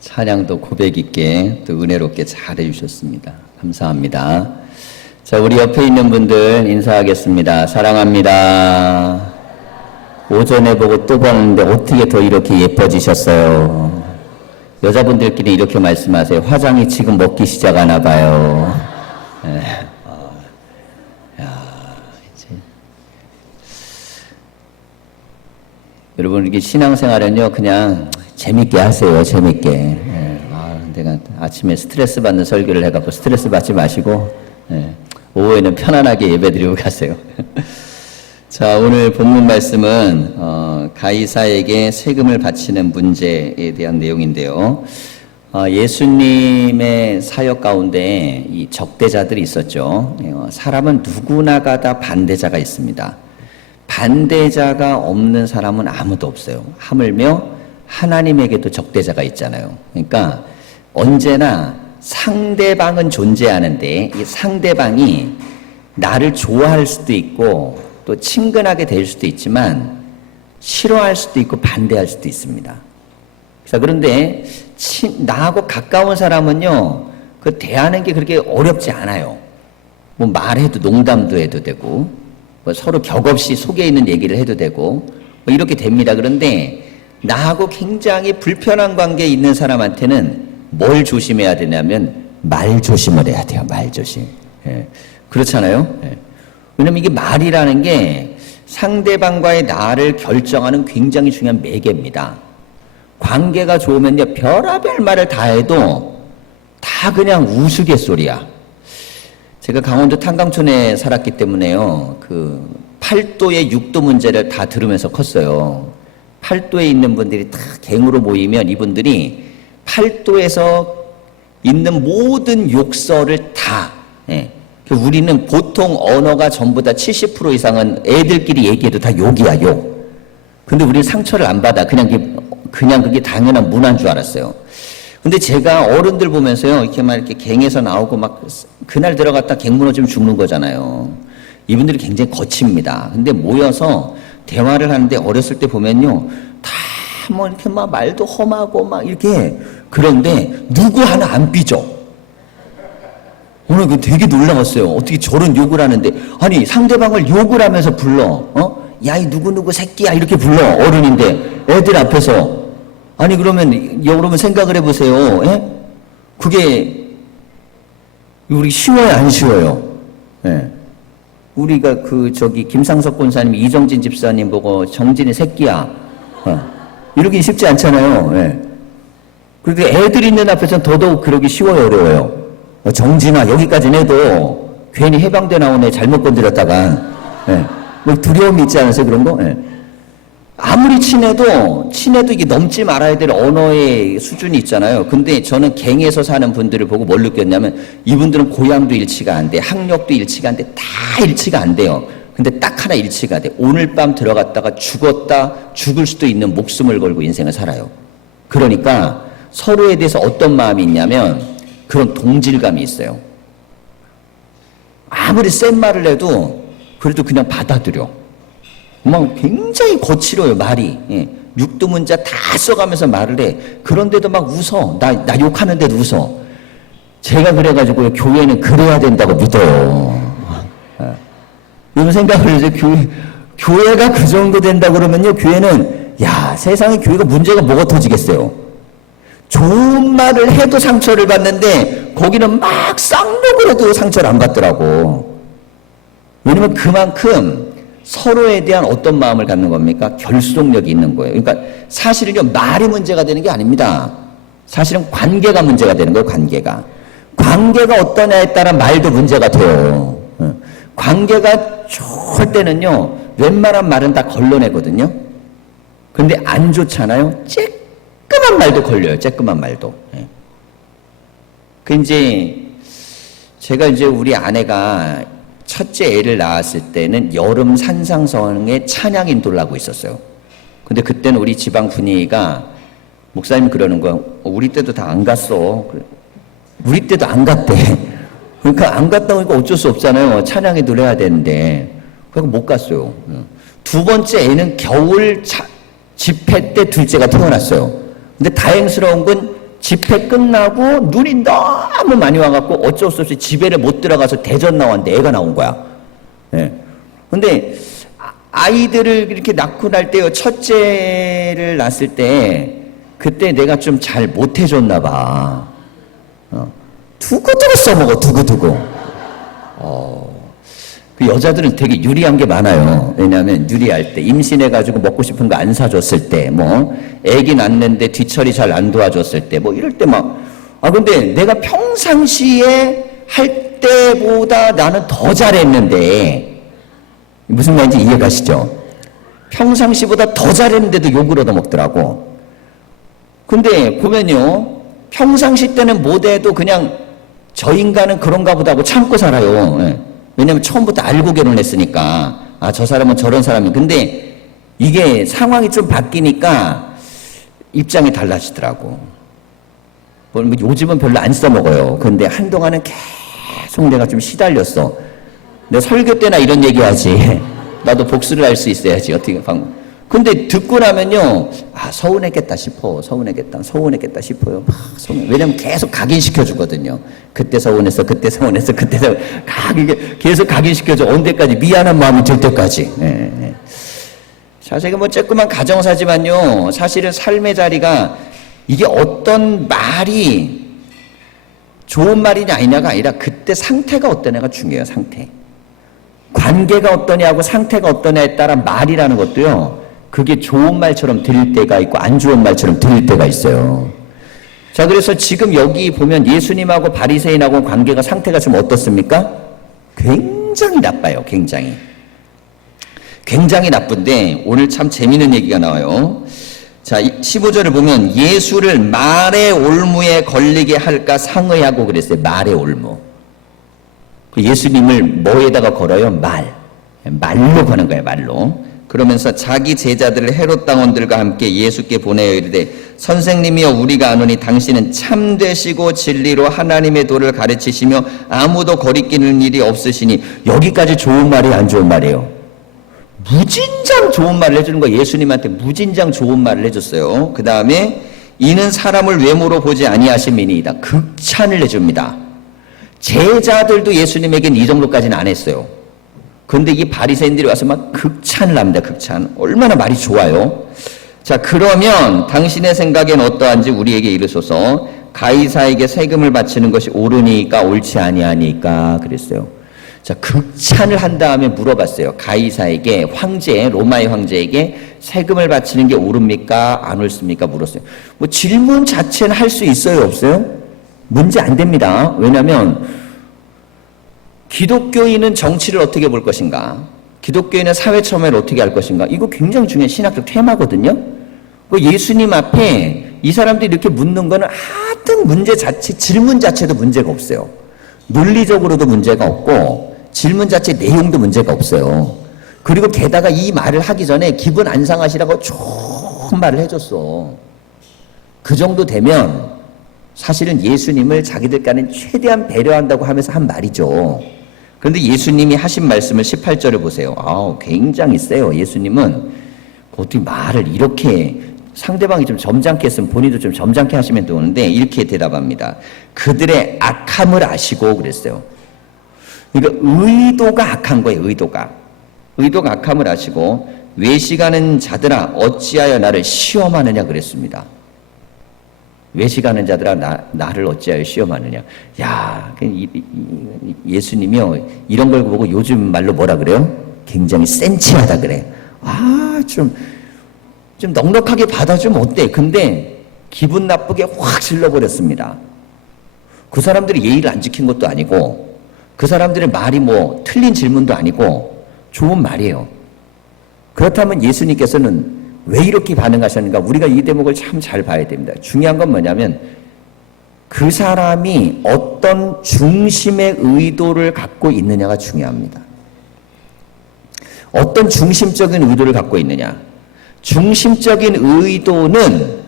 찬양도 고백 있게 또 은혜롭게 잘 해주셨습니다. 감사합니다. 자, 우리 옆에 있는 분들 인사하겠습니다. 사랑합니다. 오전에 보고 또 보는데 어떻게 더 이렇게 예뻐지셨어요? 여자분들끼리 이렇게 말씀하세요. 화장이 지금 먹기 시작하나 봐요. 네. 여러분, 이게 신앙생활은요, 그냥 재밌게 하세요. 재밌게. 내가 아침에 스트레스 받는 설교를 해갖고 스트레스 받지 마시고, 오후에는 편안하게 예배드리고 가세요. 자, 오늘 본문 말씀은 가이사에게 세금을 바치는 문제에 대한 내용인데요. 예수님의 사역 가운데 이 적대자들이 있었죠. 사람은 누구나가 다 반대자가 있습니다. 반대자가 없는 사람은 아무도 없어요. 하물며 하나님에게도 적대자가 있잖아요. 그러니까 언제나 상대방은 존재하는데 이 상대방이 나를 좋아할 수도 있고 또 친근하게 될 수도 있지만 싫어할 수도 있고 반대할 수도 있습니다. 자, 그런데 나하고 가까운 사람은요, 그 대하는 게 그렇게 어렵지 않아요. 뭐 말해도 농담도 해도 되고 뭐 서로 격없이 속에 있는 얘기를 해도 되고 뭐 이렇게 됩니다. 그런데 나하고 굉장히 불편한 관계에 있는 사람한테는 뭘 조심해야 되냐면 말 조심을 해야 돼요. 말 조심. 그렇잖아요. 왜냐면 이게 말이라는 게 상대방과의 나를 결정하는 굉장히 중요한 매개입니다. 관계가 좋으면요, 별의별 말을 다 해도 다 그냥 우스갯소리야. 제가 강원도 탄광촌에 살았기 때문에요, 그 8도의 6도 문제를 다 들으면서 컸어요. 8도에 있는 분들이 다 갱으로 모이면 이분들이 8도에서 있는 모든 욕설을 다, 우리는 보통 언어가 전부 다 70% 이상은 애들끼리 얘기해도 다 욕이야, 욕. 근데 우리는 상처를 안 받아. 그냥 그게 당연한 문화인 줄 알았어요. 근데 제가 어른들 보면서요, 이렇게 갱에서 나오고 막 그날 들어갔다 갱 무너지면 죽는 거잖아요. 이분들이 굉장히 거칩니다. 근데 모여서 대화를 하는데 어렸을 때 보면요, 다 뭐 이렇게 막 말도 험하고 막 이렇게, 그런데 누구 하나 안 삐져. 오늘 그 되게 놀라웠어요. 어떻게 저런 욕을 하는데, 아니 상대방을 욕을 하면서 불러, 야 이 누구누구 새끼야 이렇게 불러. 어른인데 애들 앞에서. 아니 그러면 여러분 생각을 해보세요. 그게 우리 쉬워요, 안 쉬워요? 우리가 김상석 권사님, 이정진 집사님 보고 정진이 새끼야, 이러기 쉽지 않잖아요. 그런데 애들 있는 앞에서는 더더욱 그러기 쉬워요, 어려워요? 정진아 여기까지는 해도 괜히 해방돼 나온 애 잘못 건드렸다가 뭐 두려움이 있지 않으세요, 그런 거? 아무리 친해도 이게 넘지 말아야 될 언어의 수준이 있잖아요. 근데 저는 갱에서 사는 분들을 보고 뭘 느꼈냐면 이분들은 고향도 일치가 안 돼, 학력도 일치가 안 돼, 다 일치가 안 돼요. 근데 딱 하나 일치가 돼. 오늘 밤 들어갔다가 죽을 수도 있는 목숨을 걸고 인생을 살아요. 그러니까 서로에 대해서 어떤 마음이 있냐면 그런 동질감이 있어요. 아무리 센 말을 해도 그래도 그냥 받아들여. 막 굉장히 거칠어요, 말이. 육두 문자 다 써가면서 말을 해. 그런데도 막 웃어. 나 욕하는데도 웃어. 제가 그래가지고 교회는 그래야 된다고 믿어요. 이런 생각을 해서 교회가 그 정도 된다 그러면요, 교회는, 세상에 교회가 문제가 뭐가 터지겠어요? 좋은 말을 해도 상처를 받는데 거기는 막 쌍욕을 해도 상처를 안 받더라고. 왜냐면 그만큼 서로에 대한 어떤 마음을 갖는 겁니까? 결속력이 있는 거예요. 그러니까 사실은요, 말이 문제가 되는 게 아닙니다. 사실은 관계가 문제가 되는 거예요, 관계가. 관계가 어떠냐에 따라 말도 문제가 돼요. 관계가 좋을 때는요, 웬만한 말은 다 걸러내거든요. 그런데 안 좋잖아요? 쬐끄만 말도 걸려요, 쬐끄만 말도. 제가 우리 아내가 첫째 애를 낳았을 때는 여름 산상성에 찬양 인도를 하고 있었어요. 근데 그때는 우리 지방 분위기가, 목사님 그러는 거야. 우리 때도 다 안 갔어. 우리 때도 안 갔대. 그러니까 안 갔다 오니까 어쩔 수 없잖아요. 찬양 인도를 해야 되는데. 그래서 못 갔어요. 두 번째 애는 겨울 집회 때 둘째가 태어났어요. 근데 다행스러운 건 집회 끝나고 눈이 너무 많이 와갖고 어쩔 수 없이 집에를 못 들어가서 대전 나왔는데 애가 나온 거야. 예. 근데 아이들을 이렇게 낳고 날 때요, 첫째를 낳았을 때 그때 내가 좀 잘 못해줬나 봐. 두고두고 써먹어, 두고두고. 그 여자들은 되게 유리한 게 많아요. 왜냐하면 유리할 때, 임신해가지고 먹고 싶은 거 안 사줬을 때, 뭐 애기 낳는데 뒤처리 잘 안 도와줬을 때, 뭐 이럴 때 막, 근데 내가 평상시에 할 때보다 나는 더 잘했는데, 무슨 말인지 이해가시죠? 평상시보다 더 잘했는데도 욕을 얻어먹더라고. 근데 보면요, 평상시 때는 못해도 그냥 저 인간은 그런가 보다 하고 참고 살아요. 예. 왜냐면 처음부터 알고 결혼했으니까. 저 사람은 저런 사람이. 근데 이게 상황이 좀 바뀌니까 입장이 달라지더라고. 뭐 요즘은 별로 안 써먹어요. 근데 한동안은 계속 내가 좀 시달렸어. 내가 설교 때나 이런 얘기 하지. 나도 복수를 할 수 있어야지. 어떻게 근데 듣고 나면요, 서운했겠다 서운했겠다 싶어요. 막 왜냐면 계속 각인시켜 주거든요. 그때 서운했어. 이게 계속 각인시켜줘. 언제까지? 미안한 마음이 들 때까지. 예. 자, 제가 뭐 조그만 가정사지만요, 사실은 삶의 자리가 이게 어떤 말이 좋은 말이냐 아니냐가 아니라 그때 상태가 어떠냐가 중요해요. 상태. 관계가 어떠냐하고 상태가 어떠냐에 따라 말이라는 것도요, 그게 좋은 말처럼 들릴 때가 있고 안 좋은 말처럼 들릴 때가 있어요. 자, 그래서 지금 여기 보면 예수님하고 바리새인하고 관계가, 상태가 좀 어떻습니까? 굉장히 나빠요. 굉장히 나쁜데 오늘 참 재미있는 얘기가 나와요. 자, 15절을 보면 예수를 말의 올무에 걸리게 할까 상의하고 그랬어요. 말의 올무. 예수님을 뭐에다가 걸어요? 말로 거는 거예요. 말로. 그러면서 자기 제자들을 헤롯 당원들과 함께 예수께 보내어 이르되, 선생님이여, 우리가 아노니 당신은 참되시고 진리로 하나님의 도를 가르치시며 아무도 거리끼는 일이 없으시니. 여기까지 좋은 말이 안 좋은 말이에요. 무진장 좋은 말을 해주는 거예요. 예수님한테 무진장 좋은 말을 해줬어요. 그 다음에 이는 사람을 외모로 보지 아니하심이니이다. 극찬을 해줍니다. 제자들도 예수님에겐 이 정도까지는 안 했어요. 그런데 이 바리새인들이 와서 막 극찬을 합니다. 극찬. 얼마나 말이 좋아요. 자, 그러면 당신의 생각엔 어떠한지 우리에게 이르소서. 가이사에게 세금을 바치는 것이 옳으니까 옳지 아니하니까 그랬어요. 자, 극찬을 한 다음에 물어봤어요. 가이사에게, 로마의 황제에게 세금을 바치는 게 옳습니까? 안 옳습니까? 물었어요. 뭐 질문 자체는 할 수 있어요? 없어요? 문제 안 됩니다. 왜냐하면 기독교인은 정치를 어떻게 볼 것인가? 기독교인은 사회 처면을 어떻게 할 것인가? 이거 굉장히 중요한 신학적 테마거든요. 예수님 앞에 이 사람들이 이렇게 묻는 거는 하여튼 문제 자체, 질문 자체도 문제가 없어요. 논리적으로도 문제가 없고 질문 자체 내용도 문제가 없어요. 그리고 게다가 이 말을 하기 전에 기분 안 상하시라고 좋은 말을 해줬어. 그 정도 되면 사실은 예수님을 자기들과는 최대한 배려한다고 하면서 한 말이죠. 그런데 예수님이 하신 말씀을 18절을 보세요. 굉장히 세요. 예수님은 어떻게 말을 이렇게, 상대방이 좀 점잖게 했으면 본인도 좀 점잖게 하시면 되는데 이렇게 대답합니다. 그들의 악함을 아시고 그랬어요. 그러니까 의도가 악한 거예요. 의도가 악함을 아시고, 외식하는 자들아 어찌하여 나를 시험하느냐 그랬습니다. 외식하는 자들아 나를 어찌하여 시험하느냐. 야, 예수님이요, 이런 걸 보고 요즘 말로 뭐라 그래요? 굉장히 센치하다 그래. 좀 넉넉하게 받아주면 어때? 근데 기분 나쁘게 확 질러버렸습니다. 그 사람들이 예의를 안 지킨 것도 아니고, 그 사람들의 말이 뭐 틀린 질문도 아니고 좋은 말이에요. 그렇다면 예수님께서는 왜 이렇게 반응하셨는가? 우리가 이 대목을 참 잘 봐야 됩니다. 중요한 건 뭐냐면 그 사람이 어떤 중심의 의도를 갖고 있느냐가 중요합니다. 어떤 중심적인 의도를 갖고 있느냐. 중심적인 의도는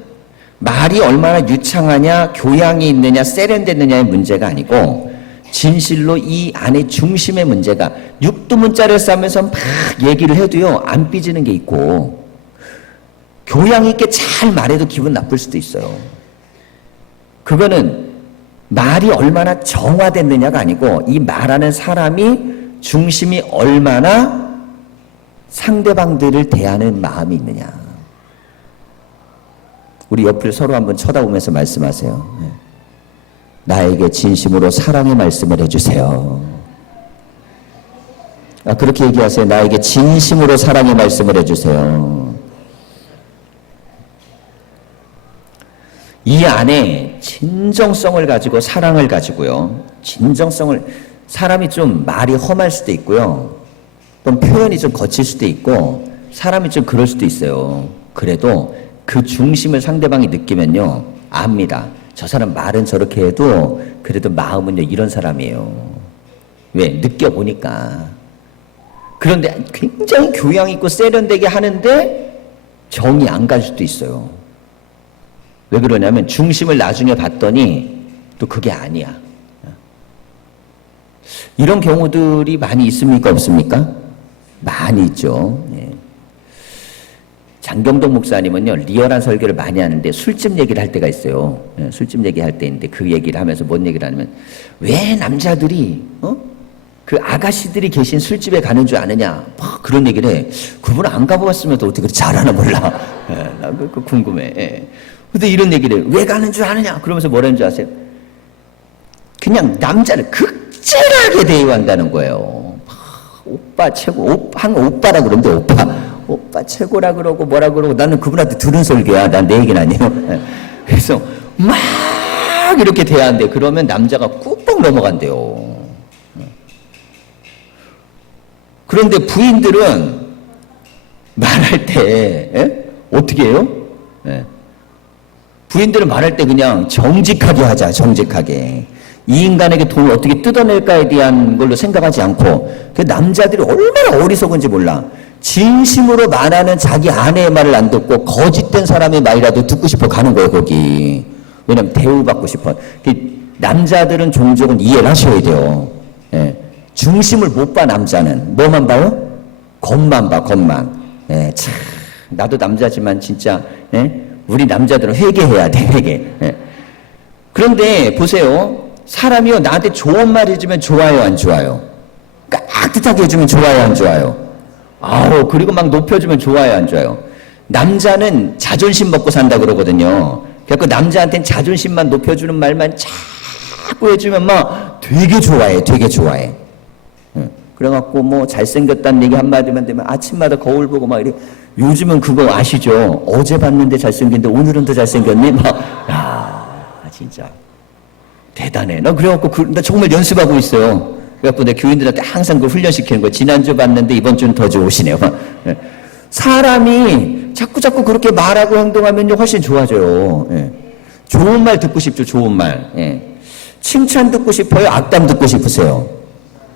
말이 얼마나 유창하냐, 교양이 있느냐, 세련됐느냐의 문제가 아니고, 진실로 이 안에 중심의 문제가, 육두문자를 싸면서 막 얘기를 해도요 안 삐지는 게 있고, 교양 있게 잘 말해도 기분 나쁠 수도 있어요. 그거는 말이 얼마나 정화됐느냐가 아니고 이 말하는 사람이 중심이 얼마나 상대방들을 대하는 마음이 있느냐. 우리 옆을 서로 한번 쳐다보면서 말씀하세요. 나에게 진심으로 사랑의 말씀을 해주세요. 그렇게 얘기하세요. 나에게 진심으로 사랑의 말씀을 해주세요. 이 안에 진정성을 가지고 사랑을 가지고요. 진정성을, 사람이 좀 말이 험할 수도 있고요. 또 표현이 좀 거칠 수도 있고 사람이 좀 그럴 수도 있어요. 그래도 그 중심을 상대방이 느끼면요, 압니다. 저 사람 말은 저렇게 해도 그래도 마음은요 이런 사람이에요. 왜? 느껴보니까. 그런데 굉장히 교양 있고 세련되게 하는데 정이 안 갈 수도 있어요. 왜 그러냐면 중심을 나중에 봤더니 또 그게 아니야. 이런 경우들이 많이 있습니까? 없습니까? 많이 있죠. 예. 장경동 목사님은요, 리얼한 설교를 많이 하는데 술집 얘기를 할 때가 있어요. 예, 술집 얘기할 때 있는데 그 얘기를 하면서 뭔 얘기를 하냐면, 왜 남자들이, 그 아가씨들이 계신 술집에 가는 줄 아느냐? 막 그런 얘기를 해. 그분은 안 가보았으면 또 어떻게 그렇게 잘하나 몰라. 예, 나 그거 궁금해. 예. 근데 이런 얘기를 해. 왜 가는 줄 아느냐? 그러면서 뭐라는 줄 아세요? 그냥 남자를 극진하게 대우한다는 거예요. 오빠 최고, 한 오빠라 그러는데 오빠 최고라 그러고 뭐라 그러고 나는 그분한테 들은 설교야. 난 내 얘기는 아니에요. 그래서 막 이렇게 대하는데 그러면 남자가 꾹꾹 넘어간대요. 그런데 부인들은 말할 때 어떻게 해요? 부인들은 말할 때 그냥 정직하게 하자. 정직하게. 이 인간에게 돈을 어떻게 뜯어낼까에 대한 걸로 생각하지 않고, 그 남자들이 얼마나 어리석은지 몰라. 진심으로 말하는 자기 아내의 말을 안 듣고 거짓된 사람의 말이라도 듣고 싶어 가는 거예요, 거기. 왜냐면 대우받고 싶어. 남자들은 종족은 이해를 하셔야 돼요. 예. 중심을 못 봐, 남자는. 뭐만 봐요? 겉만 봐, 겉만. 예, 참, 나도 남자지만 진짜, 예? 우리 남자들은 회개해야 돼, 회개. 예. 그런데 보세요. 사람이요, 나한테 좋은 말 해주면 좋아요, 안 좋아요? 깍듯하게 해주면 좋아요, 안 좋아요? 아우, 그리고 막 높여주면 좋아요, 안 좋아요? 남자는 자존심 먹고 산다 그러거든요. 그래서 남자한테는 자존심만 높여주는 말만 자꾸 해주면 막 되게 좋아해, 되게 좋아해. 그래갖고 뭐 잘생겼다는 얘기 한마디만 되면 아침마다 거울 보고 막 이래. 요즘은 그거 아시죠? 어제 봤는데 잘생겼는데 오늘은 더 잘생겼네? 막, 야, 진짜. 대단해. 나 그래갖고 나 정말 연습하고 있어요. 그래갖고 내 교인들한테 항상 그 훈련시키는 거. 지난주 봤는데 이번 주는 더 좋으시네요. 사람이 자꾸 그렇게 말하고 행동하면 훨씬 좋아져요. 예. 좋은 말 듣고 싶죠, 좋은 말. 예. 칭찬 듣고 싶어요? 악담 듣고 싶으세요?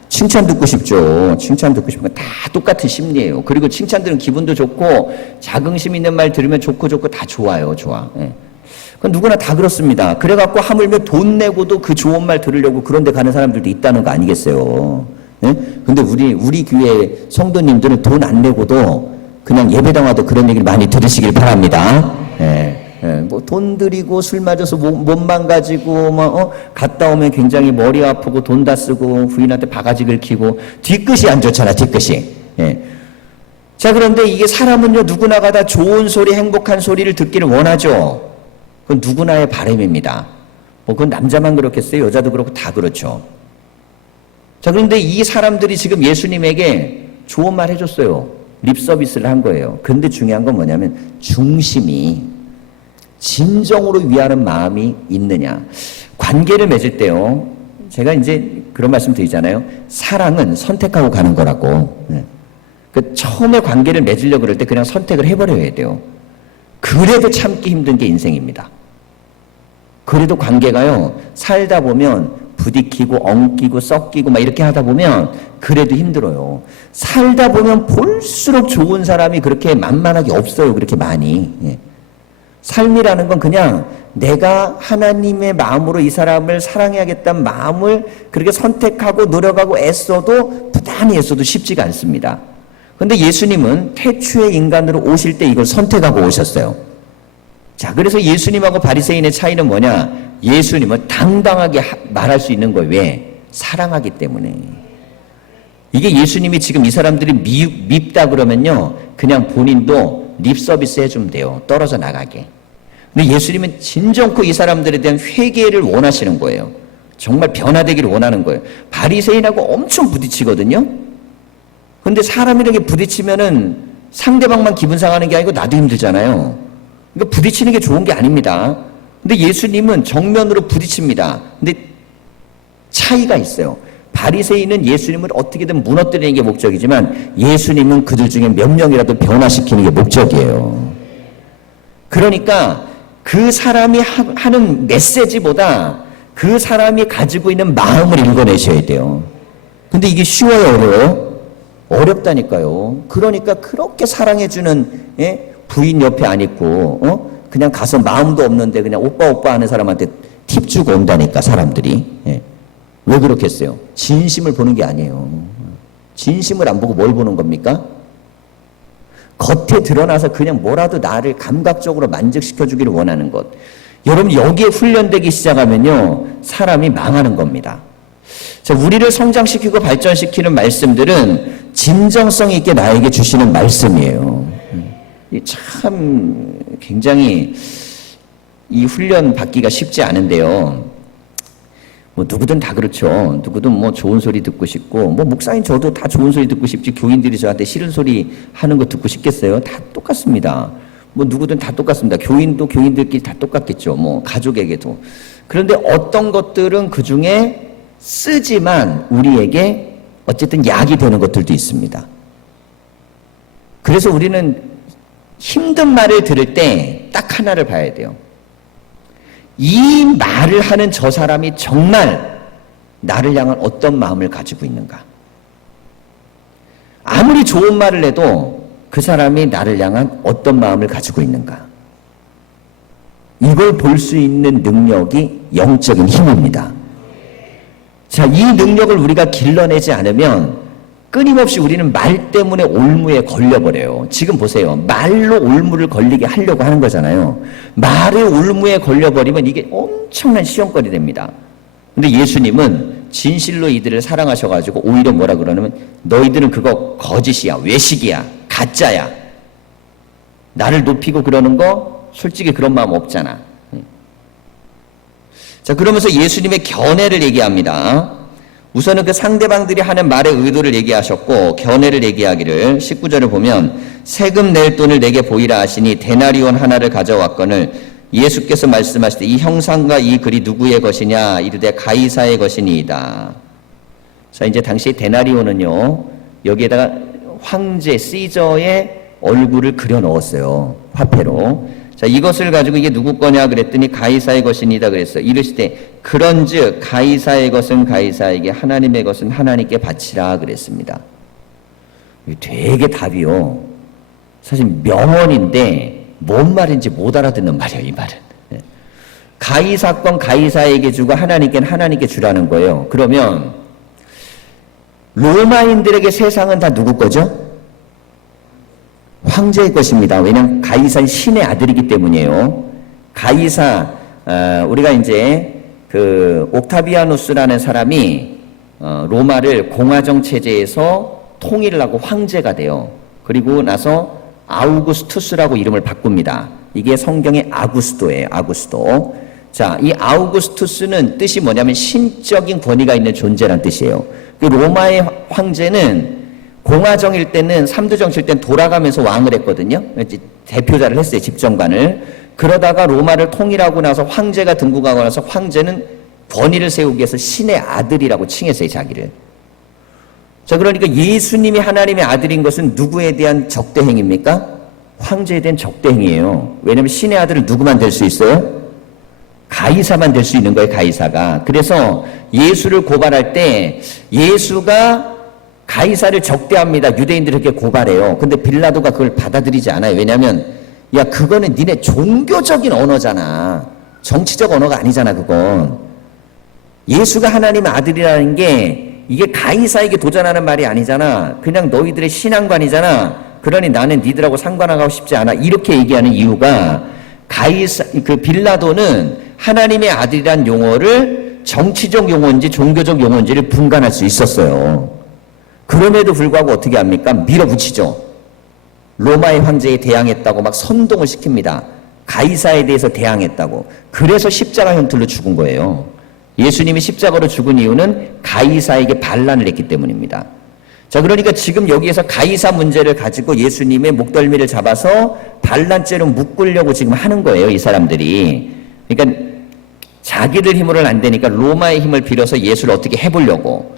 칭찬 듣고 싶죠. 칭찬 듣고 싶은 건 다 똑같은 심리예요. 그리고 칭찬 들은 기분도 좋고 자긍심 있는 말 들으면 좋고 다 좋아요. 좋아. 예. 그건 누구나 다 그렇습니다. 그래갖고 하물며 돈 내고도 그 좋은 말 들으려고 그런 데 가는 사람들도 있다는 거 아니겠어요. 예? 근데 우리 교회 성도님들은 돈 안 내고도 그냥 예배당 와도 그런 얘기를 많이 들으시길 바랍니다. 예. 뭐 돈 들이고 술 마셔서 몸만 가지고 갔다 오면 굉장히 머리 아프고 돈 다 쓰고 부인한테 바가지 긁히고 뒤끝이 안 좋잖아, 뒤끝이. 예. 자, 그런데 이게 사람은요, 누구나가 다 좋은 소리, 행복한 소리를 듣기를 원하죠. 그건 누구나의 바람입니다. 그건 남자만 그렇겠어요? 여자도 그렇고 다 그렇죠. 자, 그런데 이 사람들이 지금 예수님에게 좋은 말 해줬어요. 립 서비스를 한 거예요. 근데 중요한 건 뭐냐면 중심이 진정으로 위하는 마음이 있느냐. 관계를 맺을 때요, 제가 이제 그런 말씀 드리잖아요. 사랑은 선택하고 가는 거라고. 처음에 관계를 맺으려고 그럴 때 그냥 선택을 해버려야 돼요. 그래도 참기 힘든 게 인생입니다. 그래도 관계가요, 살다 보면 부딪히고 엉키고 섞이고 막 이렇게 하다 보면 그래도 힘들어요. 살다 보면 볼수록 좋은 사람이 그렇게 만만하게 없어요. 그렇게 많이. 삶이라는 건 그냥 내가 하나님의 마음으로 이 사람을 사랑해야겠다는 마음을 그렇게 선택하고 노력하고 애써도 부단히 애써도 쉽지가 않습니다. 그런데 예수님은 태초의 인간으로 오실 때 이걸 선택하고 오셨어요. 자, 그래서 예수님하고 바리새인의 차이는 뭐냐? 예수님은 당당하게 말할 수 있는 거예요. 왜? 사랑하기 때문에. 이게 예수님이 지금 이 사람들이 밉다 그러면요, 그냥 본인도 립 서비스 해주면 돼요. 떨어져 나가게. 근데 예수님은 진정코 이 사람들에 대한 회개를 원하시는 거예요. 정말 변화되기를 원하는 거예요. 바리새인하고 엄청 부딪히거든요. 근데 사람이라게 부딪히면은 상대방만 기분 상하는 게 아니고 나도 힘들잖아요. 그러니까 부딪히는 게 좋은 게 아닙니다. 근데 예수님은 정면으로 부딪힙니다. 근데 차이가 있어요. 바리새인은 예수님을 어떻게든 무너뜨리는 게 목적이지만 예수님은 그들 중에 몇 명이라도 변화시키는 게 목적이에요. 그러니까 그 사람이 하는 메시지보다 그 사람이 가지고 있는 마음을 읽어내셔야 돼요. 근데 이게 쉬워요, 어려워요? 어렵다니까요. 그러니까 그렇게 사랑해주는 부인 옆에 안 있고 그냥 가서 마음도 없는데 그냥 오빠 하는 사람한테 팁 주고 온다니까 사람들이. 왜 그렇겠어요? 진심을 보는 게 아니에요. 진심을 안 보고 뭘 보는 겁니까? 겉에 드러나서 그냥 뭐라도 나를 감각적으로 만족시켜주기를 원하는 것. 여러분 여기에 훈련되기 시작하면요, 사람이 망하는 겁니다. 자, 우리를 성장시키고 발전시키는 말씀들은 진정성 있게 나에게 주시는 말씀이에요. 참 굉장히 이 훈련 받기가 쉽지 않은데요. 뭐 누구든 다 그렇죠. 누구든 뭐 좋은 소리 듣고 싶고, 뭐 목사님 저도 다 좋은 소리 듣고 싶지, 교인들이 저한테 싫은 소리 하는 거 듣고 싶겠어요? 다 똑같습니다. 뭐 누구든 다 똑같습니다. 교인도 교인들끼리 다 똑같겠죠. 뭐 가족에게도. 그런데 어떤 것들은 그 중에 쓰지만 우리에게 어쨌든 약이 되는 것들도 있습니다. 그래서 우리는 힘든 말을 들을 때 딱 하나를 봐야 돼요. 이 말을 하는 저 사람이 정말 나를 향한 어떤 마음을 가지고 있는가. 아무리 좋은 말을 해도 그 사람이 나를 향한 어떤 마음을 가지고 있는가. 이걸 볼 수 있는 능력이 영적인 힘입니다. 자, 이 능력을 우리가 길러내지 않으면 끊임없이 우리는 말 때문에 올무에 걸려버려요. 지금 보세요. 말로 올무를 걸리게 하려고 하는 거잖아요. 말의 올무에 걸려버리면 이게 엄청난 시험거리 됩니다. 근데 예수님은 진실로 이들을 사랑하셔가지고 오히려 뭐라 그러냐면 너희들은 그거 거짓이야, 외식이야, 가짜야. 나를 높이고 그러는 거 솔직히 그런 마음 없잖아. 자, 그러면서 예수님의 견해를 얘기합니다. 우선은 그 상대방들이 하는 말의 의도를 얘기하셨고 견해를 얘기하기를 19절을 보면 세금 낼 돈을 내게 보이라 하시니 데나리온 하나를 가져왔거늘 예수께서 말씀하시되 이 형상과 이 글이 누구의 것이냐 이르되 가이사의 것이니이다. 자, 이제 당시 데나리온은요 여기에다가 황제 시저의 얼굴을 그려 넣었어요. 화폐로. 자, 이것을 가지고 이게 누구 거냐 그랬더니 가이사의 것이니다 그랬어요. 이르시되 그런즉 가이사의 것은 가이사에게 하나님의 것은 하나님께 바치라 그랬습니다. 되게 답이요. 사실 명언인데 뭔 말인지 못 알아듣는 말이에요. 이 말은. 가이사 건 가이사에게 주고 하나님께는 하나님께 주라는 거예요. 그러면 로마인들에게 세상은 다 누구 거죠? 황제의 것입니다. 왜냐하면 가이사는 신의 아들이기 때문이에요. 가이사, 우리가 이제 그 옥타비아누스라는 사람이 로마를 공화정 체제에서 통일을 하고 황제가 돼요. 그리고 나서 아우구스투스라고 이름을 바꿉니다. 이게 성경의 아구스도예요. 아구스도. 자, 이 아우구스투스는 뜻이 뭐냐면 신적인 권위가 있는 존재란 뜻이에요. 그 로마의 황제는 공화정일 때는 삼두정치일 때는 돌아가면서 왕을 했거든요. 대표자를 했어요. 집정관을. 그러다가 로마를 통일하고 나서 황제가 등극하고 나서 황제는 권위를 세우기 위해서 신의 아들이라고 칭했어요. 자기를. 자, 그러니까 예수님이 하나님의 아들인 것은 누구에 대한 적대행입니까? 황제에 대한 적대행이에요. 왜냐하면 신의 아들은 누구만 될 수 있어요? 가이사만 될 수 있는 거예요. 가이사가. 그래서 예수를 고발할 때 예수가 가이사를 적대합니다. 유대인들이 그렇게 고발해요. 근데 빌라도가 그걸 받아들이지 않아요. 왜냐하면 야, 그거는 니네 종교적인 언어잖아. 정치적 언어가 아니잖아. 그건. 예수가 하나님의 아들이라는 게 이게 가이사에게 도전하는 말이 아니잖아. 그냥 너희들의 신앙관이잖아. 그러니 나는 니들하고 상관하고 싶지 않아. 이렇게 얘기하는 이유가 그 빌라도는 하나님의 아들이란 용어를 정치적 용어인지 종교적 용어인지를 분간할 수 있었어요. 그럼에도 불구하고 어떻게 합니까? 밀어붙이죠. 로마의 황제에 대항했다고 막 선동을 시킵니다. 가이사에 대해서 대항했다고. 그래서 십자가 형틀로 죽은 거예요. 예수님이 십자가로 죽은 이유는 가이사에게 반란을 했기 때문입니다. 자, 그러니까 지금 여기에서 가이사 문제를 가지고 예수님의 목덜미를 잡아서 반란죄로 묶으려고 지금 하는 거예요, 이 사람들이. 그러니까 자기들 힘으로는 안 되니까 로마의 힘을 빌어서 예수를 어떻게 해보려고.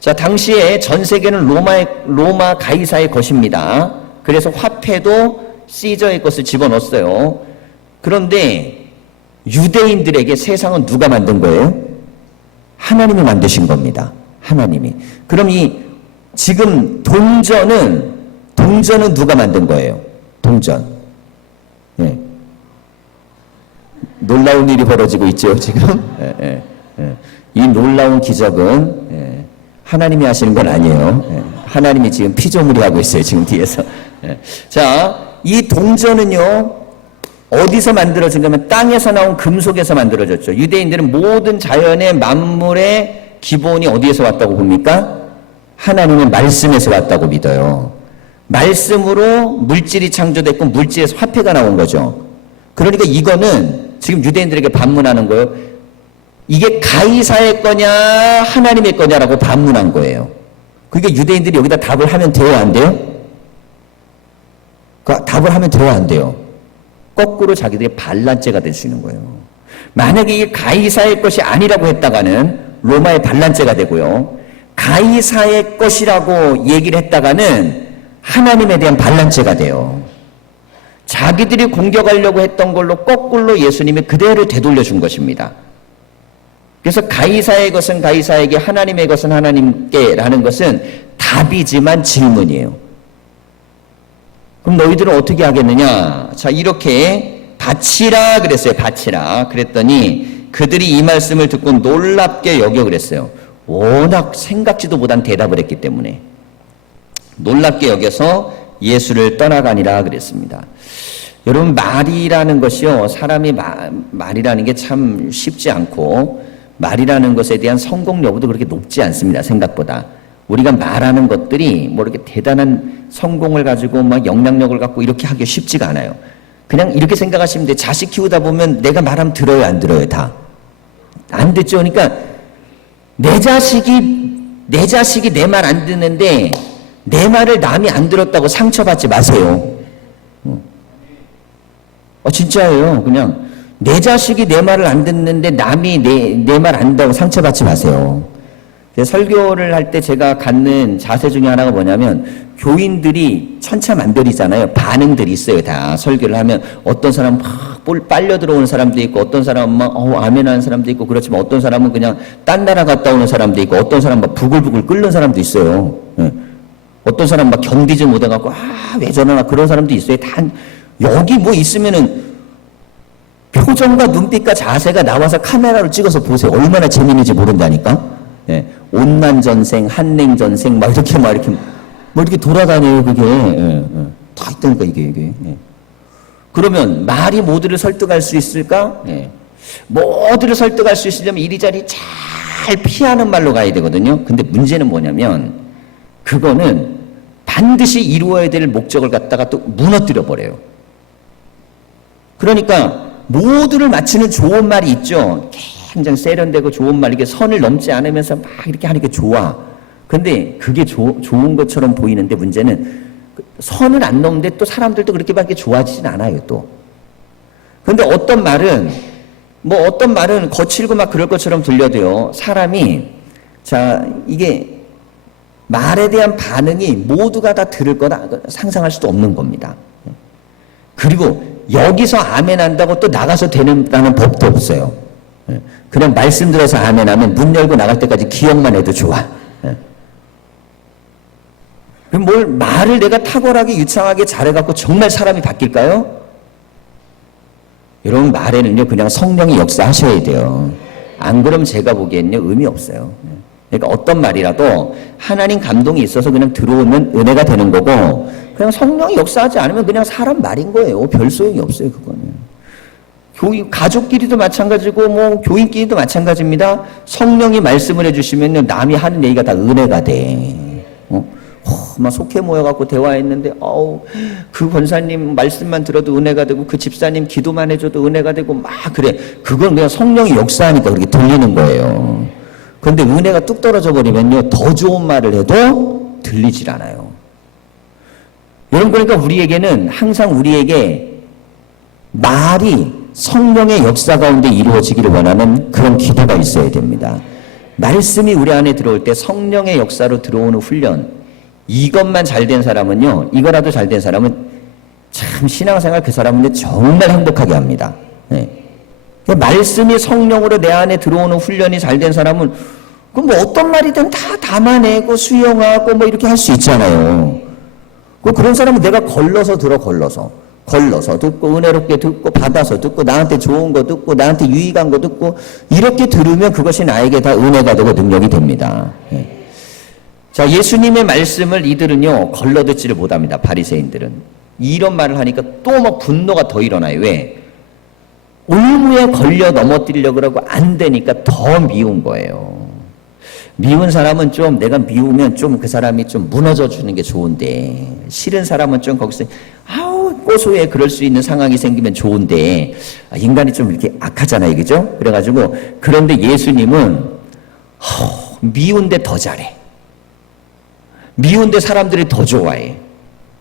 자, 당시에 전 세계는 로마 가이사의 것입니다. 그래서 화폐도 시저의 것을 집어넣었어요. 그런데 유대인들에게 세상은 누가 만든 거예요? 하나님이 만드신 겁니다. 하나님이. 그럼 지금 동전은 누가 만든 거예요? 동전. 예. 놀라운 일이 벌어지고 있죠, 지금. 예. 이 놀라운 기적은 하나님이 하시는 건 아니에요. 하나님이 지금 피조물이 하고 있어요, 지금 뒤에서. 자, 이 동전은요, 어디서 만들어진 거면 땅에서 나온 금속에서 만들어졌죠. 유대인들은 모든 자연의 만물의 기본이 어디에서 왔다고 봅니까? 하나님의 말씀에서 왔다고 믿어요. 말씀으로 물질이 창조됐고 물질에서 화폐가 나온 거죠. 그러니까 이거는 지금 유대인들에게 반문하는 거예요. 이게 가이사의 거냐 하나님의 거냐라고 반문한 거예요. 그러니까 유대인들이 여기다 답을 하면 돼요, 안 돼요? 답을 하면 돼요, 안 돼요? 거꾸로 자기들의 반란죄가 될 수 있는 거예요. 만약에 이게 가이사의 것이 아니라고 했다가는 로마의 반란죄가 되고요. 가이사의 것이라고 얘기를 했다가는 하나님에 대한 반란죄가 돼요. 자기들이 공격하려고 했던 걸로 거꾸로 예수님이 그대로 되돌려 준 것입니다. 그래서 가이사의 것은 가이사에게, 하나님의 것은 하나님께라는 것은 답이지만 질문이에요. 그럼 너희들은 어떻게 하겠느냐? 자, 이렇게 바치라 그랬어요. 바치라. 그랬더니 그들이 이 말씀을 듣고 놀랍게 여겨 그랬어요. 워낙 생각지도 못한 대답을 했기 때문에 놀랍게 여겨서 예수를 떠나가니라 그랬습니다. 여러분, 말이라는 것이요, 사람이 말이라는 게 참 쉽지 않고 말이라는 것에 대한 성공 여부도 그렇게 높지 않습니다. 생각보다. 우리가 말하는 것들이 뭐 이렇게 대단한 성공을 가지고 막 영향력을 갖고 이렇게 하기 쉽지가 않아요. 그냥 이렇게 생각하시면 돼. 자식 키우다 보면 내가 말하면 들어요, 안 들어요? 다 안 듣죠. 그러니까 내 자식이 내 말 안 듣는데 내 말을 남이 안 들었다고 상처받지 마세요. 진짜예요. 그냥 내 자식이 내 말을 안 듣는데 남이 내 말 안 듣는다고 상처받지 마세요. 설교를 할 때 제가 갖는 자세 중에 하나가 뭐냐면, 교인들이 천차만별이잖아요. 반응들이 있어요. 다 설교를 하면 어떤 사람은 막 빨려 들어오는 사람도 있고, 어떤 사람은 막 아멘 하는 사람도 있고, 그렇지만 어떤 사람은 그냥 딴 나라 갔다 오는 사람도 있고, 어떤 사람은 막 부글부글 끓는 사람도 있어요. 어떤 사람은 막 견디지 못해갖고 왜 저러나 그런 사람도 있어요. 여기 뭐 있으면은 표정과 눈빛과 자세가 나와서 카메라로 찍어서 보세요. 얼마나 재밌는지 모른다니까. 온난전생, 한냉전생, 막 이렇게 돌아다녀요, 그게. 다 있다니까, 이게. 그러면 말이 모두를 설득할 수 있을까? 모두를 설득할 수 있으려면 이리저리 잘 피하는 말로 가야 되거든요. 근데 문제는 뭐냐면, 그거는 반드시 이루어야 될 목적을 갖다가 또 무너뜨려 버려요. 그러니까, 모두를 맞추는 좋은 말이 있죠. 굉장히 세련되고 좋은 말, 이게 선을 넘지 않으면서 막 이렇게 하는 게 좋아. 근데 그게 좋은 것처럼 보이는데 문제는 선을 안 넘는데 또 사람들도 그렇게밖에 좋아지진 않아요, 또. 근데 어떤 말은 거칠고 막 그럴 것처럼 들려도요, 사람이, 자, 이게 말에 대한 반응이 모두가 다 들을 거다 상상할 수도 없는 겁니다. 그리고 여기서 아멘 한다고 또 나가서 되는다는 법도 없어요. 그냥 말씀 들어서 아멘 하면 문 열고 나갈 때까지 기억만 해도 좋아. 그럼 말을 내가 탁월하게 유창하게 잘해갖고 정말 사람이 바뀔까요? 여러분, 말에는요, 그냥 성령이 역사하셔야 돼요. 안 그러면 제가 보기에는요, 의미 없어요. 그러니까 어떤 말이라도 하나님 감동이 있어서 그냥 들어오면 은혜가 되는 거고, 그냥 성령이 역사하지 않으면 그냥 사람 말인 거예요. 별 소용이 없어요, 그거는. 가족끼리도 마찬가지고 뭐 교인끼리도 마찬가지입니다. 성령이 말씀을 해주시면 남이 하는 얘기가 다 은혜가 돼. 막 속해 모여갖고 대화했는데, 그 권사님 말씀만 들어도 은혜가 되고, 그 집사님 기도만 해줘도 은혜가 되고, 막 그래. 그건 그냥 성령이 역사하니까 그렇게 들리는 거예요. 그런데 은혜가 뚝 떨어져 버리면요, 더 좋은 말을 해도 들리질 않아요. 여러분, 그러니까 우리에게는 항상 우리에게 말이 성령의 역사 가운데 이루어지기를 원하는 그런 기도가 있어야 됩니다. 말씀이 우리 안에 들어올 때 성령의 역사로 들어오는 훈련, 이것만 잘된 사람은요, 이거라도 잘된 사람은 참 신앙생활 그 사람은 정말 행복하게 합니다. 네. 말씀이 성령으로 내 안에 들어오는 훈련이 잘된 사람은 그럼 뭐 어떤 말이든 다 담아내고 수용하고 뭐 이렇게 할 수 있잖아요. 그런 사람은 내가 걸러서 들어, 걸러서 듣고, 은혜롭게 듣고, 받아서 듣고, 나한테 좋은 거 듣고, 나한테 유익한 거 듣고, 이렇게 들으면 그것이 나에게 다 은혜가 되고 능력이 됩니다. 네. 자, 예수님의 말씀을 이들은요, 걸러 듣지를 못합니다. 바리새인들은. 이런 말을 하니까 또 막 분노가 더 일어나요. 왜? 올무에 걸려 넘어뜨리려고 그러고 안 되니까 더 미운 거예요. 미운 사람은 좀, 내가 미우면 좀 그 사람이 좀 무너져 주는 게 좋은데, 싫은 사람은 좀 거기서, 고소해 그럴 수 있는 상황이 생기면 좋은데, 인간이 좀 이렇게 악하잖아요. 그죠? 그래가지고, 그런데 예수님은, 미운데 더 잘해. 미운데 사람들이 더 좋아해.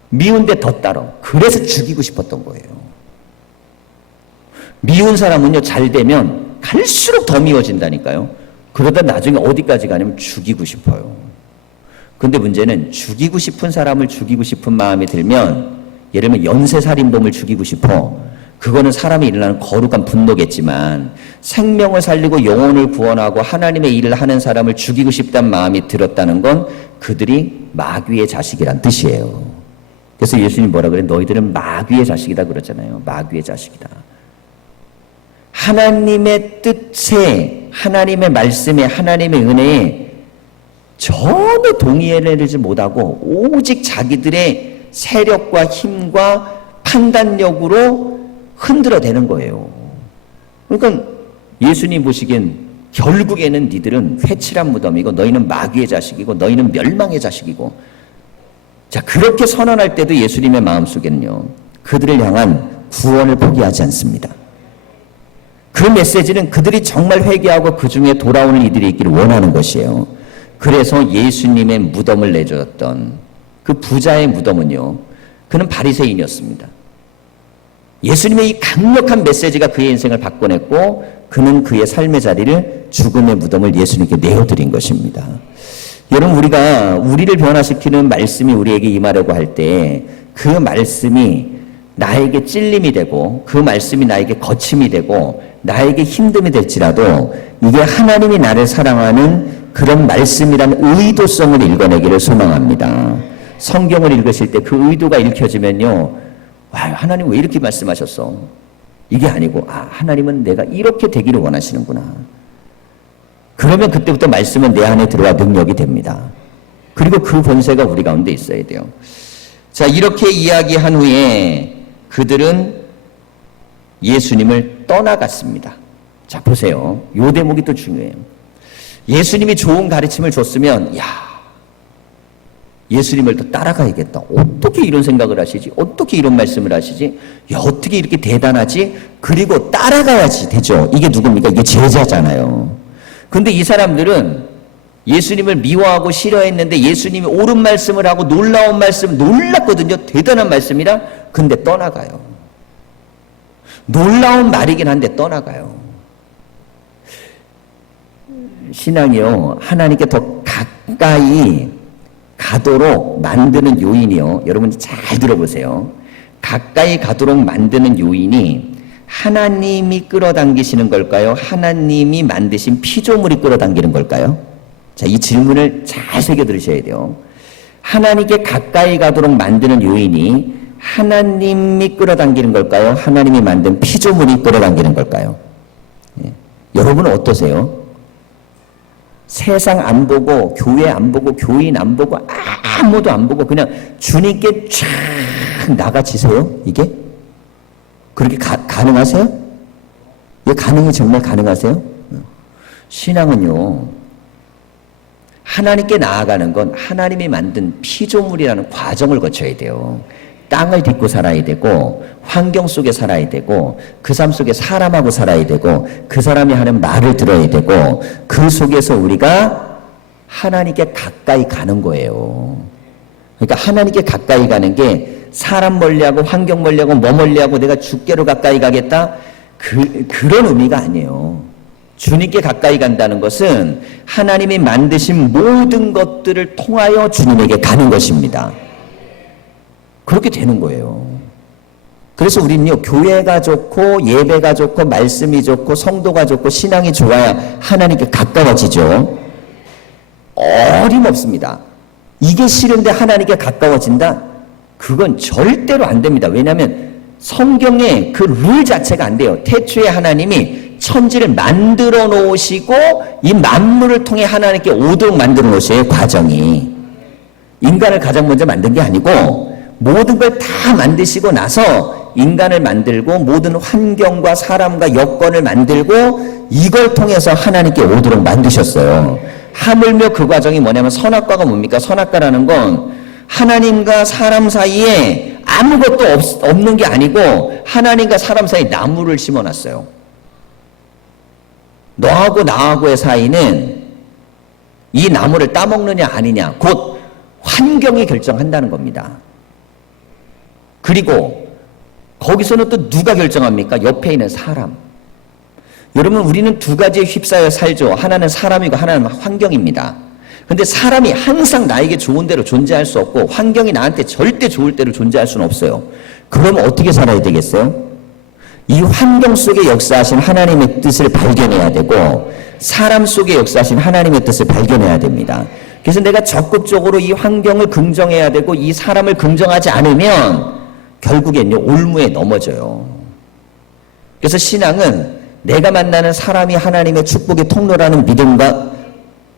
미운데 더 따라. 그래서 죽이고 싶었던 거예요. 미운 사람은요, 잘 되면 갈수록 더 미워진다니까요. 그러다 나중에 어디까지 가냐면 죽이고 싶어요. 근데 문제는 죽이고 싶은 사람을 죽이고 싶은 마음이 들면, 예를 들면 연쇄살인범을 죽이고 싶어. 그거는 사람이 일어나는 거룩한 분노겠지만, 생명을 살리고 영혼을 구원하고 하나님의 일을 하는 사람을 죽이고 싶다는 마음이 들었다는 건 그들이 마귀의 자식이란 뜻이에요. 그래서 예수님 뭐라 그래? 너희들은 마귀의 자식이다 그러잖아요. 마귀의 자식이다. 하나님의 뜻에, 하나님의 말씀에, 하나님의 은혜에 전혀 동의해내지 못하고 오직 자기들의 세력과 힘과 판단력으로 흔들어대는 거예요. 그러니까 예수님 보시기엔 결국에는 니들은 회칠한 무덤이고 너희는 마귀의 자식이고 너희는 멸망의 자식이고, 자, 그렇게 선언할 때도 예수님의 마음속에는요, 그들을 향한 구원을 포기하지 않습니다. 그 메시지는 그들이 정말 회개하고 그 중에 돌아오는 이들이 있기를 원하는 것이에요. 그래서 예수님의 무덤을 내줬던 그 부자의 무덤은요, 그는 바리새인이었습니다. 예수님의 이 강력한 메시지가 그의 인생을 바꿔냈고 그는 그의 삶의 자리를, 죽음의 무덤을 예수님께 내어드린 것입니다. 여러분, 우리가 우리를 변화시키는 말씀이 우리에게 임하려고 할 때 그 말씀이 나에게 찔림이 되고 그 말씀이 나에게 거침이 되고 나에게 힘듦이 될지라도 이게 하나님이 나를 사랑하는 그런 말씀이라는 의도성을 읽어내기를 소망합니다. 성경을 읽으실 때 그 의도가 읽혀지면요, 와, 하나님 왜 이렇게 말씀하셨어? 이게 아니고, 하나님은 내가 이렇게 되기를 원하시는구나. 그러면 그때부터 말씀은 내 안에 들어와 능력이 됩니다. 그리고 그 본세가 우리 가운데 있어야 돼요. 자, 이렇게 이야기한 후에 그들은 예수님을 떠나갔습니다. 자, 보세요. 요 대목이 또 중요해요. 예수님이 좋은 가르침을 줬으면, 예수님을 또 따라가야겠다. 어떻게 이런 생각을 하시지? 어떻게 이런 말씀을 하시지? 어떻게 이렇게 대단하지? 그리고 따라가야지 되죠. 이게 누굽니까? 이게 제자잖아요. 근데 이 사람들은 예수님을 미워하고 싫어했는데 예수님이 옳은 말씀을 하고 놀라운 말씀, 놀랐거든요. 대단한 말씀이라. 근데 떠나가요. 놀라운 말이긴 한데 떠나가요. 신앙이요, 하나님께 더 가까이 가도록 만드는 요인이요, 여러분 잘 들어보세요. 가까이 가도록 만드는 요인이 하나님이 끌어당기시는 걸까요? 하나님이 만드신 피조물이 끌어당기는 걸까요? 자, 이 질문을 잘 새겨 들으셔야 돼요. 하나님께 가까이 가도록 만드는 요인이 하나님이 끌어당기는 걸까요? 하나님이 만든 피조물이 끌어당기는 걸까요? 여러분은 어떠세요? 세상 안 보고, 교회 안 보고, 교인 안 보고, 아무도 안 보고 그냥 주님께 쫙 나가지세요? 이게? 그렇게 가능하세요? 이게 정말 가능하세요? 신앙은요, 하나님께 나아가는 건 하나님이 만든 피조물이라는 과정을 거쳐야 돼요. 땅을 딛고 살아야 되고, 환경 속에 살아야 되고, 그 삶 속에 사람하고 살아야 되고, 그 사람이 하는 말을 들어야 되고, 그 속에서 우리가 하나님께 가까이 가는 거예요. 그러니까 하나님께 가까이 가는 게 사람 멀리하고 환경 멀리하고 뭐 멀리하고 내가 주께로 가까이 가겠다? 그런 의미가 아니에요. 주님께 가까이 간다는 것은 하나님이 만드신 모든 것들을 통하여 주님에게 가는 것입니다. 그렇게 되는 거예요. 그래서 우리는요, 교회가 좋고 예배가 좋고 말씀이 좋고 성도가 좋고 신앙이 좋아야 하나님께 가까워지죠. 어림없습니다. 이게 싫은데 하나님께 가까워진다? 그건 절대로 안 됩니다. 왜냐하면 성경에 그 룰 자체가 안 돼요. 태초에 하나님이 천지를 만들어 놓으시고 이 만물을 통해 하나님께 오도록 만들어 놓으셔요. 과정이. 인간을 가장 먼저 만든 게 아니고 모든 걸 다 만드시고 나서 인간을 만들고 모든 환경과 사람과 여건을 만들고 이걸 통해서 하나님께 오도록 만드셨어요. 하물며 그 과정이 뭐냐면 선악과가 뭡니까? 선악과라는 건 하나님과 사람 사이에 아무것도 없는 게 아니고 하나님과 사람 사이에 나무를 심어놨어요. 너하고 나하고의 사이는 이 나무를 따먹느냐 아니냐 곧 환경이 결정한다는 겁니다. 그리고 거기서는 또 누가 결정합니까? 옆에 있는 사람. 여러분, 우리는 두 가지에 휩싸여 살죠. 하나는 사람이고 하나는 환경입니다. 근데 사람이 항상 나에게 좋은 대로 존재할 수 없고 환경이 나한테 절대 좋을 대로 존재할 수는 없어요. 그러면 어떻게 살아야 되겠어요? 이 환경 속에 역사하신 하나님의 뜻을 발견해야 되고 사람 속에 역사하신 하나님의 뜻을 발견해야 됩니다. 그래서 내가 적극적으로 이 환경을 긍정해야 되고 이 사람을 긍정하지 않으면 결국엔요, 올무에 넘어져요. 그래서 신앙은 내가 만나는 사람이 하나님의 축복의 통로라는 믿음과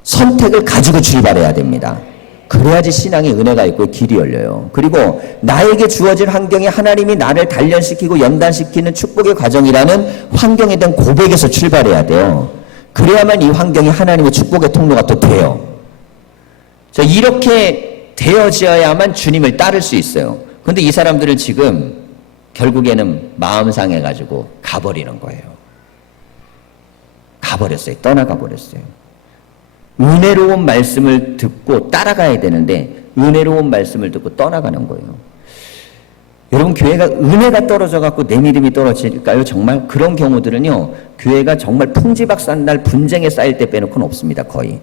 선택을 가지고 출발해야 됩니다. 그래야지 신앙의 은혜가 있고 길이 열려요. 그리고 나에게 주어진 환경이 하나님이 나를 단련시키고 연단시키는 축복의 과정이라는 환경에 대한 고백에서 출발해야 돼요. 그래야만 이 환경이 하나님의 축복의 통로가 또 돼요. 자, 이렇게 되어져야만 주님을 따를 수 있어요. 근데 이 사람들은 지금 결국에는 마음 상해가지고 가버리는 거예요. 가버렸어요. 떠나가 버렸어요. 은혜로운 말씀을 듣고 따라가야 되는데 은혜로운 말씀을 듣고 떠나가는 거예요. 여러분, 교회가 은혜가 떨어져갖고 내 믿음이 떨어질까요? 정말 그런 경우들은요, 교회가 정말 풍지박산날 분쟁에 쌓일 때 빼놓고는 없습니다. 거의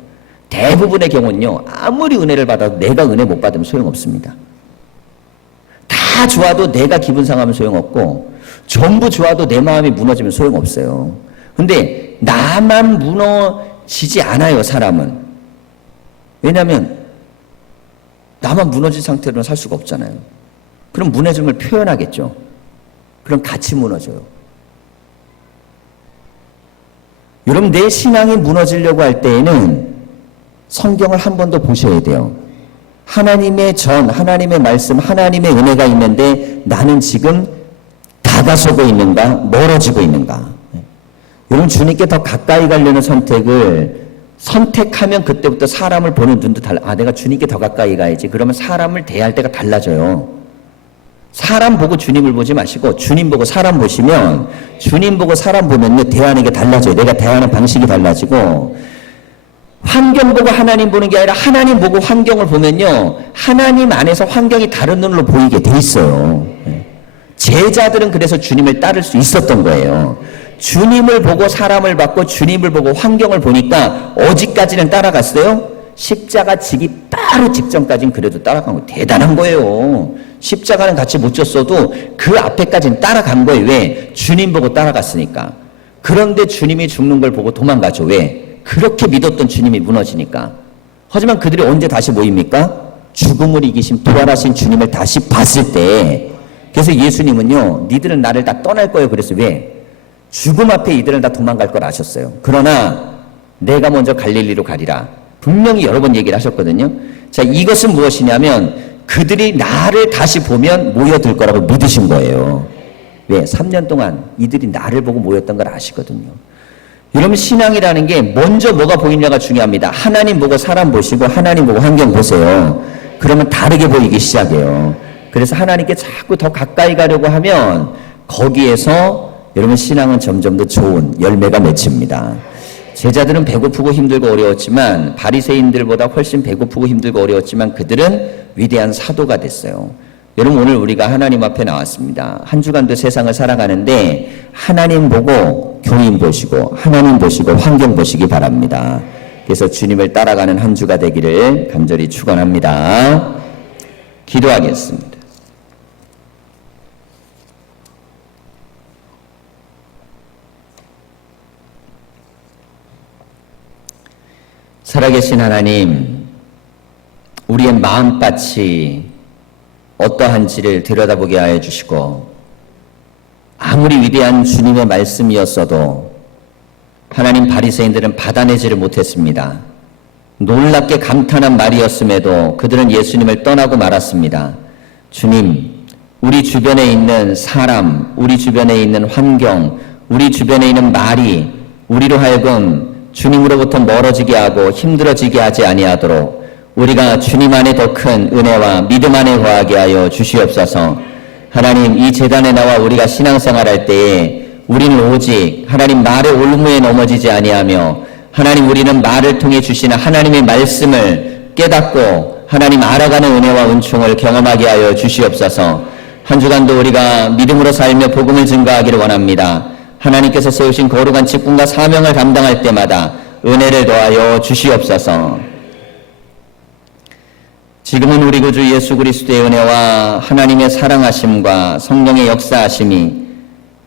대부분의 경우는요, 아무리 은혜를 받아도 내가 은혜 못 받으면 소용없습니다. 다 좋아도 내가 기분 상하면 소용없고 전부 좋아도 내 마음이 무너지면 소용없어요. 근데 나만 무너지지 않아요, 사람은. 왜냐하면 나만 무너진 상태로는 살 수가 없잖아요. 그럼 무너짐을 표현하겠죠. 그럼 같이 무너져요. 여러분, 내 신앙이 무너지려고 할 때에는 성경을 한 번 더 보셔야 돼요. 하나님의 하나님의 말씀, 하나님의 은혜가 있는데 나는 지금 다가서고 있는가, 멀어지고 있는가. 여러분, 주님께 더 가까이 가려는 선택하면 그때부터 사람을 보는 눈도 달라. 아, 내가 주님께 더 가까이 가야지. 그러면 사람을 대할 때가 달라져요. 사람 보고 주님을 보지 마시고 주님 보고 사람 보시면, 주님 보고 사람 보면요, 대하는 게 달라져요. 내가 대하는 방식이 달라지고, 환경 보고 하나님 보는 게 아니라 하나님 보고 환경을 보면요, 하나님 안에서 환경이 다른 눈으로 보이게 돼 있어요. 제자들은 그래서 주님을 따를 수 있었던 거예요. 주님을 보고 사람을 봤고 주님을 보고 환경을 보니까 어디까지는 따라갔어요? 십자가 지기 바로 직전까지는 그래도 따라간 거 대단한 거예요. 십자가는 같이 못 졌어도 그 앞에까지는 따라간 거예요. 왜? 주님 보고 따라갔으니까. 그런데 주님이 죽는 걸 보고 도망가죠. 왜? 그렇게 믿었던 주님이 무너지니까. 하지만 그들이 언제 다시 모입니까? 죽음을 이기신 부활하신 주님을 다시 봤을 때. 그래서 예수님은요, 니들은 나를 다 떠날 거예요. 그래서 왜? 죽음 앞에 이들은 다 도망갈 걸 아셨어요. 그러나 내가 먼저 갈릴리로 가리라. 분명히 여러 번 얘기를 하셨거든요. 자, 이것은 무엇이냐면 그들이 나를 다시 보면 모여들 거라고 믿으신 거예요. 왜? 3년 동안 이들이 나를 보고 모였던 걸 아시거든요. 여러분, 신앙이라는 게 먼저 뭐가 보이냐가 중요합니다. 하나님 보고 사람 보시고 하나님 보고 환경 보세요. 그러면 다르게 보이기 시작해요. 그래서 하나님께 자꾸 더 가까이 가려고 하면 거기에서 여러분 신앙은 점점 더 좋은 열매가 맺힙니다. 제자들은 배고프고 힘들고 어려웠지만 바리새인들보다 훨씬 배고프고 힘들고 어려웠지만 그들은 위대한 사도가 됐어요. 여러분, 오늘 우리가 하나님 앞에 나왔습니다. 한 주간도 세상을 살아가는데 하나님 보고 교인 보시고 하나님 보시고 환경 보시기 바랍니다. 그래서 주님을 따라가는 한 주가 되기를 간절히 축원합니다. 기도하겠습니다. 살아계신 하나님, 우리의 마음밭이 어떠한지를 들여다보게 하여 주시고 아무리 위대한 주님의 말씀이었어도 하나님, 바리새인들은 받아내지를 못했습니다. 놀랍게 감탄한 말이었음에도 그들은 예수님을 떠나고 말았습니다. 주님, 우리 주변에 있는 사람, 우리 주변에 있는 환경, 우리 주변에 있는 말이 우리로 하여금 주님으로부터 멀어지게 하고 힘들어지게 하지 아니하도록 우리가 주님 안에 더 큰 은혜와 믿음 안에 거하게 하여 주시옵소서. 하나님, 이 제단에 나와 우리가 신앙생활할 때에 우리는 오직 하나님 말의 올무에 넘어지지 아니하며 하나님, 우리는 말을 통해 주시는 하나님의 말씀을 깨닫고 하나님 알아가는 은혜와 은총을 경험하게 하여 주시옵소서. 한 주간도 우리가 믿음으로 살며 복음을 증거하기를 원합니다. 하나님께서 세우신 거룩한 직분과 사명을 감당할 때마다 은혜를 더하여 주시옵소서. 지금은 우리 구주 예수 그리스도의 은혜와 하나님의 사랑하심과 성령의 역사하심이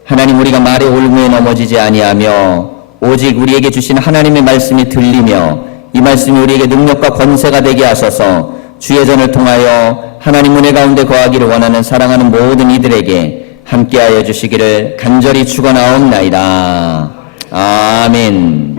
하나님, 우리가 말의 올무에 넘어지지 아니하며 오직 우리에게 주신 하나님의 말씀이 들리며 이 말씀이 우리에게 능력과 권세가 되게 하소서. 주의 전을 통하여 하나님 은혜 가운데 거하기를 원하는 사랑하는 모든 이들에게 함께하여 주시기를 간절히 축원하옵나이다. 아멘.